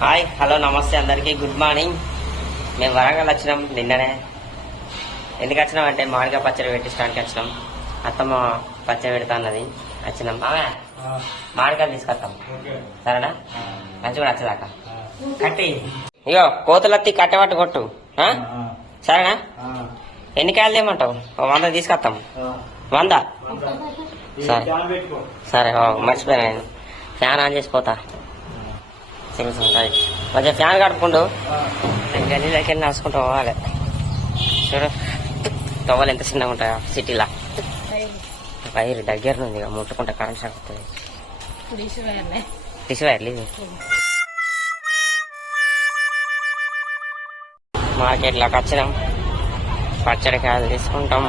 Hi hello నమస్తే అందరికీ. Good morning మేము వరంగల్ వచ్చినాం నిన్ననే. ఎందుకు వచ్చినాం అంటే మామిడికాయ పచ్చడి పెట్టించడానికి వచ్చినాం. అత్తమ్మ పచ్చడి పెడతా అన్నది వచ్చినాం ఆమె మామిడికాయలు తీసుకొస్తాం. సరేనా? మంచిగా వచ్చేదాకా. కట్టి. ఇగో కోతులత్తి కట్టబట్టు కొట్టు? సరేనా? ఎన్ని కాయలు తీయమంటావు ఓ వంద తీసుకొస్తాం. వంద? సరే. సరే ఓ, మర్చిపోయాను నేను. ఫ్యాన్ ఆన్ చేసిపోతా తెలుసు సరే కొంచెం ఫ్యాన్ కట్టుకుంటూ గల్లీలోకి వెళ్ళి నడుచుకుంటూ పోవాలి. చూడు తవ్వలు ఎంత చిన్నగా ఉంటాయో సిటీలా. వైరు దగ్గర ఉంది ఇక ముట్టుకుంటే కరెంట్ షాక్ వస్తుంది. తీసివేయాలి మార్కెట్లోకి వచ్చినాం. పచ్చడి కాయలు తీసుకుంటాం.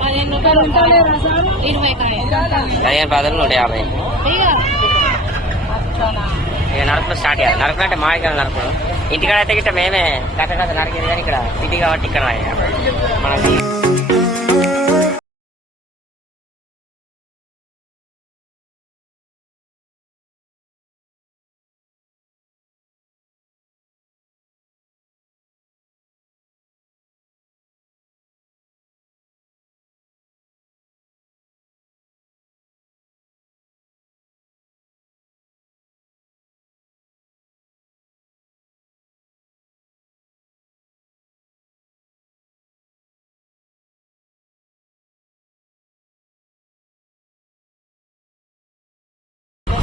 పదిహేను రూపాయలు నూట యాభై ఇక అట్లనా స్టార్ట్ చేయాలి. నరకులు అంటే మా ఇక్కడ నరకులు ఇంటికాడ అయితే గిట్ట మేమే కథ కథ నరికేది కానీ ఇక్కడ సిటీ కాబట్టి ఇక్కడ మనకి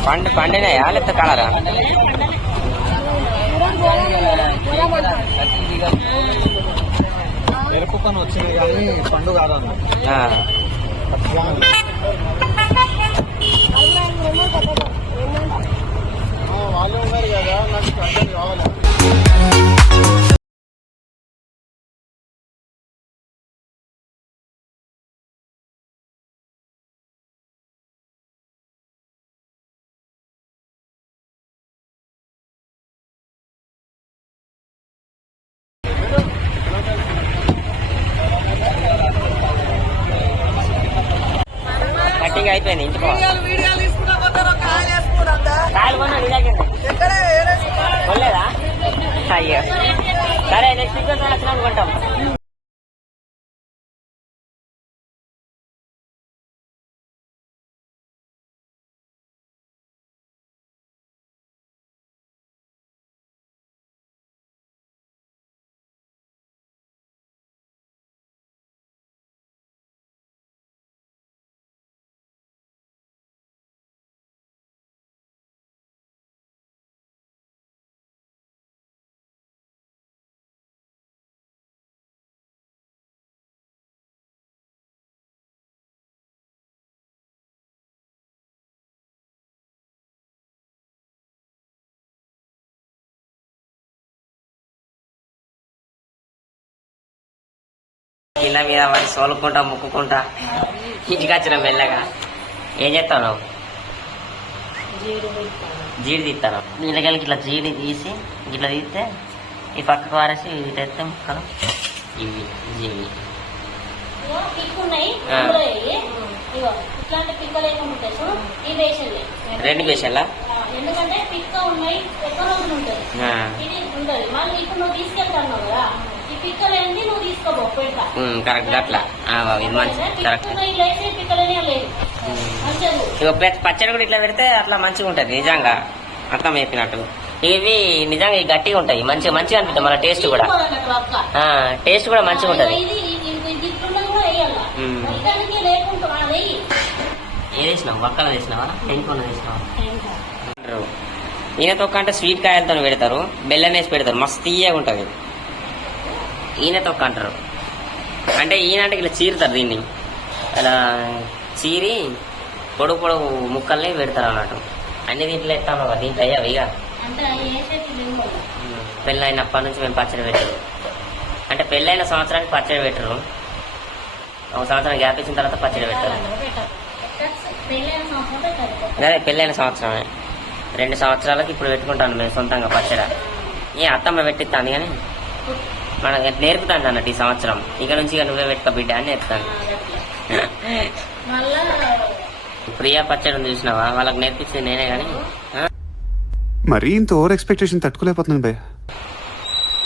పండు పండినాయా లేకపోతే కలరా? ఎరుపుకొని వచ్చింది కానీ పండు కటింగ్ అయిపోయింది ఇంటికి అయ్యో. సరే నెక్స్ట్ వీక్ వచ్చిన అనుకుంటాం కింద మీద వాడి సోలుకుంటా ముక్కుకుంటా ఇంటికి వచ్చిన మెల్లగా. ఏం చేస్తావు నువ్వు జీడి తీస్తాను. నీళ్ళకెళ్ళకి ఇట్లా జీడి తీసి ఇట్లా తీస్తే ఈ పక్కకు వారేసి ఇటు ఎత్తే ముక్కలు. ఇవి ఇవి. వేసండి రెండు పేషన్లా ఎందుకంటే పిక్క ఉన్నాయి ఎక్కువ రోజులు ఉంటుంది ఇది ఉంటది. మళ్ళీ ఇప్పుడు నువ్వు తీసుకెళ్తాను కదా ఈ పిక్కలు ఏంటి నువ్వు తీసుకోబో పెడతా కరెక్ట్ అట్లా ఇది మంచి కరెక్ట్ పచ్చడి కూడా ఇట్లా పెడితే అట్లా మంచిగా ఉంటది నిజంగా. అర్థం చెప్పినట్టు ఇవి నిజంగా ఇవి గట్టిగా ఉంటాయి మంచిగా మంచిగా అనిపిస్తుంది మన టేస్ట్ కూడా. టేస్ట్ కూడా మంచిగా ఉంటది. ఏది వేసినావు? ఒక్కలు వేసినావా. ఈయన తొక్క అంటే స్వీట్ కాయలతో పెడతారు. బెల్లం వేసి పెడతారు. మస్తు తీయగా ఉంటుంది. ఈయన తొక్క అంటారు. అంటే ఈయన అంటే ఇట్లా చీరుతారు దీన్ని. అలా చీరి పొడుగు పొడుగు ముక్కల్ని పెడతారు అన్నట్టు. అన్ని దీంట్లో ఎత్తాము దీంట్లో అయ్యావు ఇక. పెళ్ళైనప్పటి నుంచి మేము పచ్చడి పెట్టరు అంటే పెళ్ళైన సంవత్సరానికి పచ్చడి పెట్టరు ఒక సంవత్సరం గ్యాప్ ఇచ్చిన తర్వాత పచ్చడి పెట్టరు. అదే పెళ్ళైన సంవత్సరమే. రెండు సంవత్సరాలకి ఇప్పుడు పెట్టుకుంటాను మేము సొంతంగా పచ్చడ. ఏ అత్తమ్మ పెట్టిస్తాను కానీ. మనకి నేర్పుతాను అన్నట్టు ఈ సంవత్సరం. ఇక నుంచి ఇక నువ్వే పెట్టుకో బిడ్డ అని నేర్పుతాను. ప్రియా పచ్చడి చూసినావా? వాళ్ళకి నేర్పించింది నేనే కానీ మరీ ఇంత ఓవర్ ఎక్స్పెక్టేషన్ తట్టుకోలేకపోతున్నాను భయ్య.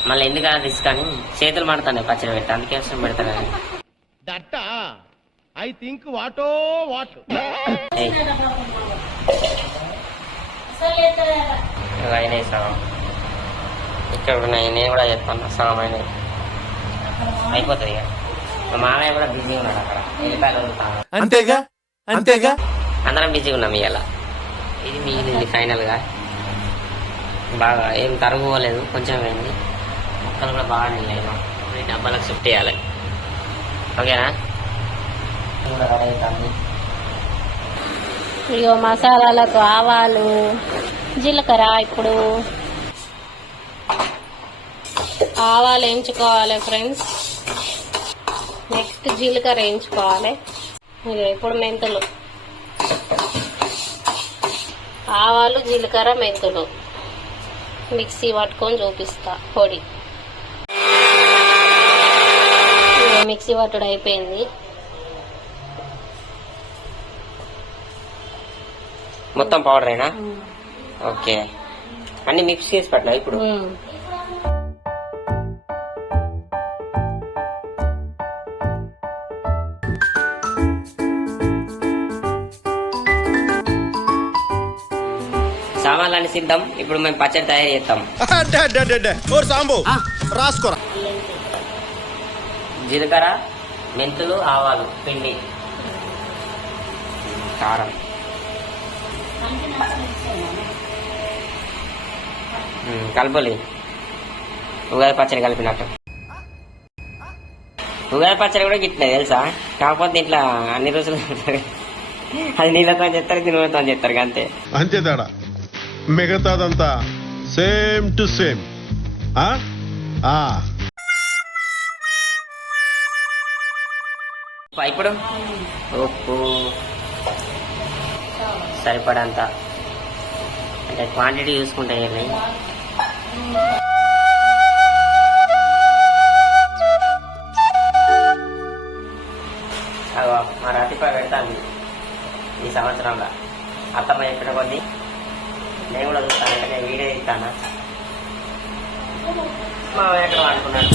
మళ్ళీ ఎందుకలా తీసుకొని చేతులు మాడుతాను పచ్చడి పెట్టి అందుకే అవసరం పెడతాను కానీ. దట్ట ఐ థింక్ వాటో వాట్. ఏయ్, అసలు లేదు. ఇవి అయినాయి సగం ఇక్కడ ఉన్నాయి నేను కూడా చెప్తాను సగం అయినాయి అయిపోతుంది ఇక. మా మామయ్య కూడా బిజీ ఉన్నాడు అక్కడ. వెళ్ళిపోయాలి అంతేగా? అంతేగా? అందరం బిజీగా ఉన్నాం ఇవాళ. ఇది మిగిలింది ఫైనల్గా బాగా ఏం తరుగుకోలేదు కొంచెం అయింది. ముక్కలు కూడా బాగా నిల్లాయి డబ్బాలకు షిఫ్ట్ చేయాలి. ఓకేనా? కూడా రెడీ ఇగో మసాలాలకు ఆవాలు జీలకర్ర ఇప్పుడు ఆవాలు వేయించుకోవాలి ఫ్రెండ్స్. నెక్స్ట్ జీలకర్ర వేయించుకోవాలి. ఇప్పుడు మెంతులు. ఆవాలు జీలకర్ర మెంతులు. మిక్సీ పట్టుకొని చూపిస్తా. పొడి. మిక్సీ పట్టుడు అయిపోయింది. మొత్తం పౌడర్ అయినా ఓకే. అన్ని మిక్స్ చేసి పెట్టినా ఇప్పుడు? సామాన్లన్నీ సిద్ధం ఇప్పుడు మేము పచ్చడి తయారు చేస్తాం. సాంబు రాసుకోరా. జీలకర్ర మెంతులు ఆవాలు పిండి కారం. కలుపులి ఉగాది పచ్చడి కలిపినట్టు. ఉగాది పచ్చడి కూడా గిట్లే తెలుసా? కాకపోతే ఇట్లా అన్ని రోజులు అది నీళ్ళతో చేస్తారు తినతో చేస్తారు అంతే. అంతే తేడా. మిగతాదంతా సేమ్ టు సేమ్. ఇప్పుడు ఉప్పు సరిపడంత. అంటే క్వాంటిటీ చూసుకుంటే ఏంటి మా రతిపై పెడతాను ఈ సంవత్సరంలో. అత్తమ్మ చెప్పిన కొద్ది నేను కూడా చూస్తాను అంటే నేను వీడియో ఇస్తాను మా ఎక్కడ అనుకున్నాను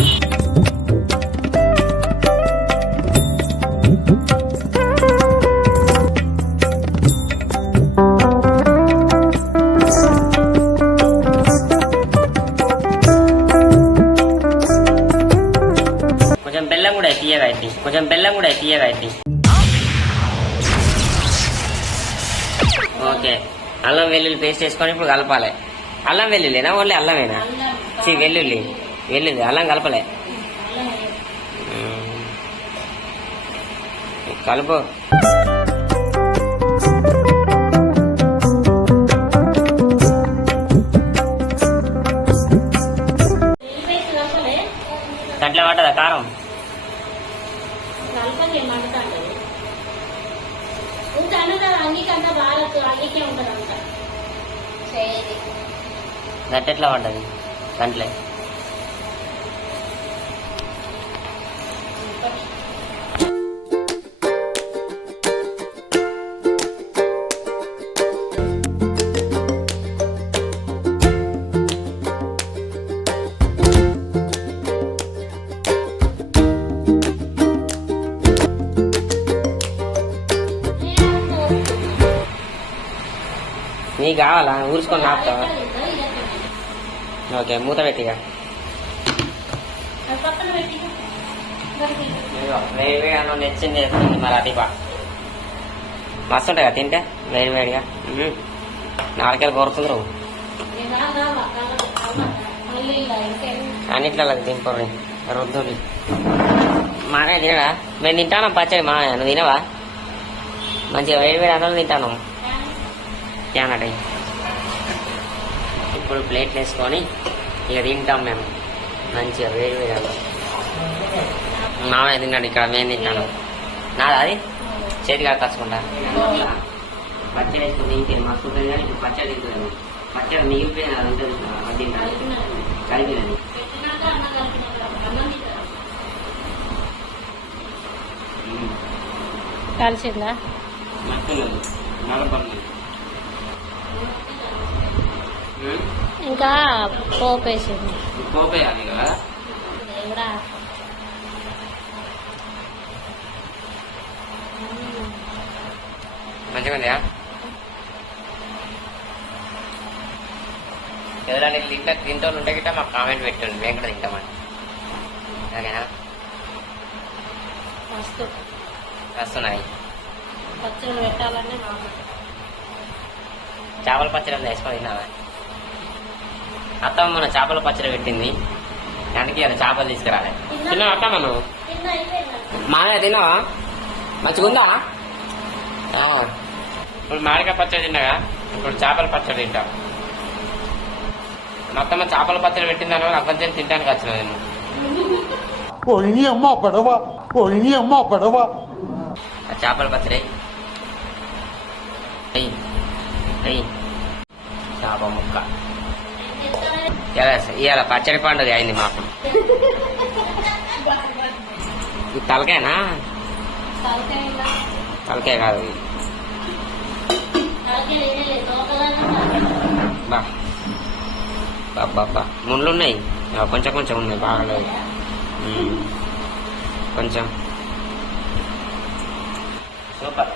కొంచెం బెల్లం కూడా తీయగా అయింది కొంచెం బెల్లం కూడా తీయగా అయింది ఓకే అల్లం వెల్లుల్లి పేస్ట్ వేసుకొని ఇప్పుడు కలపాలి. అల్లం వెల్లుల్లినా ఓన్లీ అల్లమేనా? సి వెల్లుల్లి. వెల్లుల్లి అల్లం కలపలే. కలుపు. గట్టి ఎట్లా పడ్డది? గంటలే. నీకు కావాలా? ఊరుసుకొని ఆపుతావా? ఓకే మూత పెట్టిగా అది పక్కన పెట్టి వేడి వేడి మరి అది బా మస్తు ఉంటాయి కదా తింటే వేడి వేడిగా కోరుతుంది నాలుగైదు కోరుతుండ్రు నేను రాగా అన్నిట్లలో దింపరు మానే తినడా మేము తింటాను పచ్చడి మా నువ్వు తినవా మంచిగా వేడి వేడి అన్నం తింటాను క్యానట ఇప్పుడు ప్లేట్లు వేసుకొని ఇక తింటాం మేము. మంచిగా వేడి వేడి మామయ్య తిన్నాడు ఇక్కడ మేము తింటాను నాదా అది? చేతిగా కచ్చుకుంటా పచ్చడి వేసుకుని తింటే మస్తు ఉంటుంది కానీ ఇప్పుడు పచ్చడి తింటుంది పచ్చడి మిగిలిపోయింది అది ఉంటుంది తింటాను కలిసిందా? నలపండి ఇంకా పోపు వేసింది పోపేయాలి కదా? దేవుడా మంచిగా ఉందా ఎవరైనా తింటా తింటూ ఉంటే గిట్ట మాకు కామెంట్ పెట్టండి. మేము కూడా తింటామని ఓకేనా? వస్తున్నాయి. పచ్చడి పెట్టాలంటే చేపల పచ్చడి వేసుకొని తిన్నావా? అత్తమ్మ మన చేపల పచ్చడి పెట్టింది. దానికి అది చేపలు తీసుకురాలే. తిన్నావా? తిన్న అయిపోయిందా? మామయ్య తిన్నావా? మంచిగా ఉందా? ఆ. ఇప్పుడు మామిడికాయ పచ్చడి తిన్నాగా ఇప్పుడు చేపల పచ్చడి తింటా మొత్తం చేపల పచ్చడి పెట్టిందని అక్కడ తింటానికి వచ్చిన నేను పోయి అమ్మ పడవ? పోయి అమ్మ పడవ? చేపల పచ్చడి. చేప ముక్క. ఇవాళ పచ్చడి పండుగ అయింది మాకు. ఇది తలకాయనా? తలకాయ కాదు ఇది. తలకాయ ముళ్ళు ఉన్నాయి. కొంచెం కొంచెం ఉన్నాయి బాగా. కొంచెం. సూపర్.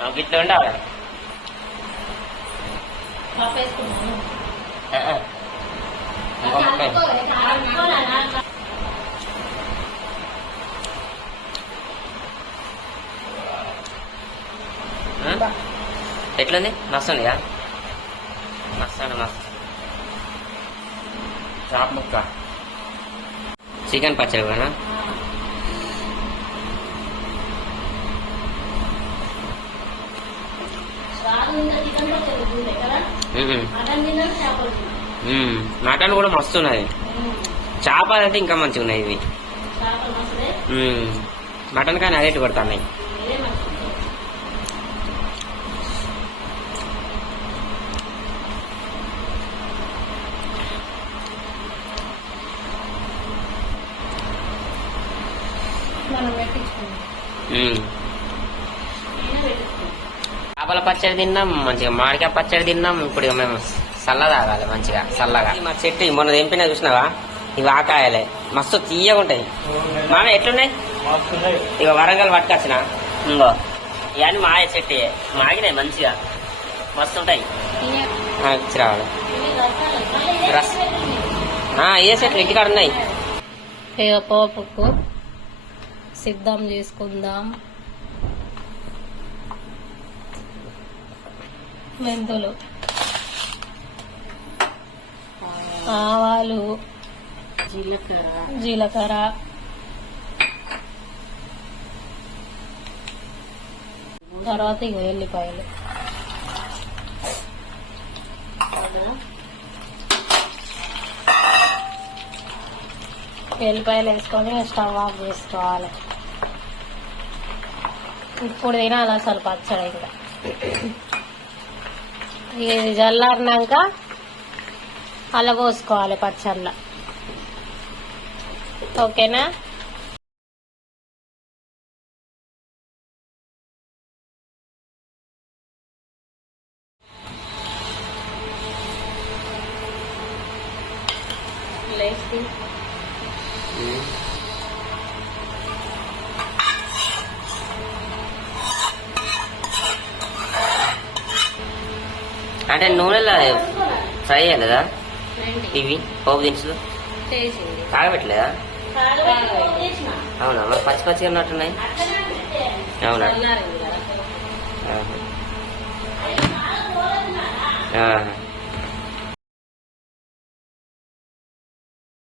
నాకు ఇట్లా ఉండాలి. ఎట్లుంది? మస్తు ఉందిగా మస్తు. అండి మస్తు చాప్ ముక్క. చికెన్ పచ్చడి కూడా? చికెన్ కదా మటన్ కూడా మస్తు ఉన్నది చేపలు అంటే ఇంకా మంచిగా ఉన్నాయి ఇవి. మటన్ కానీ అదే కొడుతున్నాయి ఇదే మంచిది మనం పెట్టించుకున్నాం మ్మ్. నేనే పెట్టించుకున్నాం చేపల పచ్చడి తిన్నాం మంచిగా మామిడికాయ పచ్చడి తిన్నాం ఇప్పుడు ఇక మేము చల్ల తాగాలి మంచిగా చల్లగా మా చెట్టు మొన్న తెంపినా చూసినావా? ఇవి ఆకాయలే మస్తు తీయగా ఉంటాయి. మామ ఎట్లున్నాయి ఇక వరంగల్ పట్టుకొచ్చిన. ఇంకో ఇవన్నీ మాయ చెట్టు. మాగినాయి మంచిగా. మస్తు ఉంటాయి. ఇచ్చి రావాలి. రస్. ఏ చెట్లు? ఇంటికాడ ఉన్నాయి. పోపుకు సిద్ధం చేసుకుందాం. మెంతులు. ఆవాలు. జీలకర్ర. జీలకర్ర తర్వాత ఇక ఎల్లిపాయలు. ఎల్లిపాయలు వేసుకొని స్టవ్ ఆఫ్ చేసుకోవాలి. ఇప్పుడు తినాలి అసలు పచ్చడి ఇంకా. ఇది చల్లారినాక అలా పోసుకోవాలి పచ్చళ్ళ. ఓకేనా? అంటే నూనెలో ఫ్రై అయ్యలేదా ఏంటి? ఇవి పోపు దినుసులు కాగబెట్టలేదా. అవునా మరి పచ్చి పచ్చిగా ఉన్నట్టున్నాయి అవునా. ఆహా.